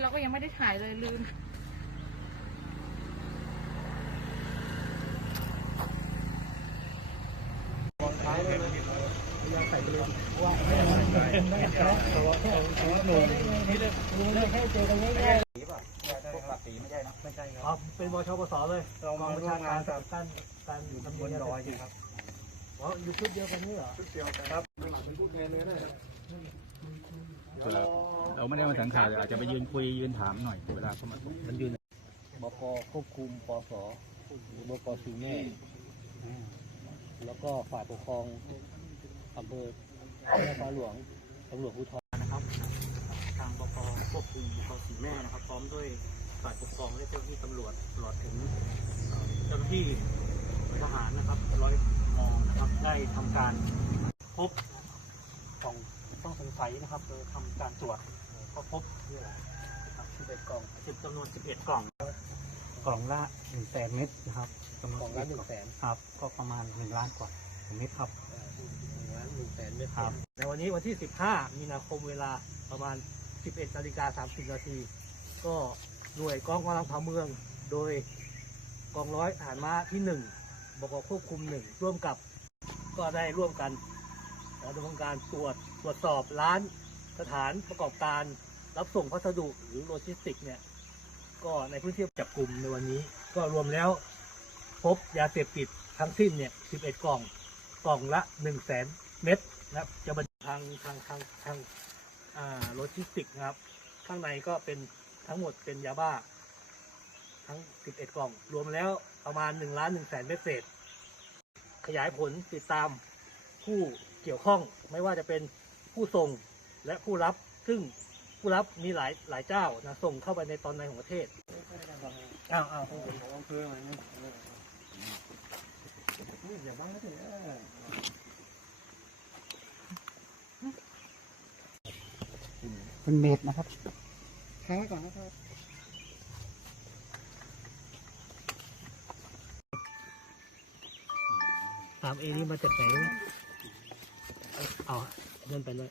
เราก็ยังไม่ได้ถ่ายเลยลืม ครับเป็นบชปสเลยเรามาประชาการกับท่านการอยู่ตำบลดอยครับอ๋ออยู่ชุดเดียวกันนี่เหรอชุดเดียวกันครับหลังเป็นผู้แทนเลยนะ เราไม่ได้มาสังขารอาจจะไปยืนคุยยืนถามหน่อยเวลาเข้ามาส่งมันยู่ในบกควบคุมปสหรือบกสูแม่แล้วก็ฝ่ายปกครองอำเภอแม่ฟ้าหลวงตำรวจภูธรนะครับ ทางบกควบคุมบกสีแม่นะครับ พร้อมด้วยฝ่ายปกครองและเจ้าหน้าที่ตำรวจตลอดถึงเจ้าหน้าที่ทหารนะครับร้อยมองนะครับ ได้ทำการพบกล่องต้องสงสัยนะครับโดยทำการตรวจ ก็พบนี่แหละนะครับ11กล่องสิบจำนวน11กล่อง กล่องละหนึ่งแสนเม็ดนะครับจำนวนกล่องละหนึ่งแสนครับ ก็ประมาณหนึ่งล้านกว่าเม็ดครับหนึ่งล้านหนึ่งแสนเมตรครับในวันนี้วันที่15มีนาคมเวลาประมาณ11นาฬิกา30นาทีก็หน่วยกองกำลังผาเมือง โดยกองร้อยฐานม้าที่1บกควบคุม1ร่วมกับก็ได้ร่วมกันดำเนินการตรวจตรวจสอบร้าน สถานประกอบการรับส่งพัสดุหรือโลจิสติกส์เนี่ยก็ในพื้นที่จับกลุ่มในวันนี้ ก็รวมแล้วพบยาเสพติดทั้งสิ้นเนี่ย11 กล่องกล่องละ 1 0 0 0 0แสนเม็ดนะครับจะบรรจุทางทางทางทางอ่าโลจิสติกส์นะครับ ข้างในก็เป็นทั้งหมดเป็นยาบ้า ทั้ง 11 กล่อง รวมแล้วประมาณ1ล้าน1แสนเม็ดเศษ ขยายผลติดตามผู้เกี่ยวข้องไม่ว่าจะเป็นผู้ส่ง และผู้รับซึ่งผู้รับมีหลายหลายเจ้านะส่งเข้าไปในตอนในของประเทศอ้าวอ้าวผมเพื่อมันนี่อย่าบ้าเลยเป็นเม็ดนะครับค้างก่อนนะครับถามเอนี่มาจากไหนรู้ไหมเอาเดินไปเลย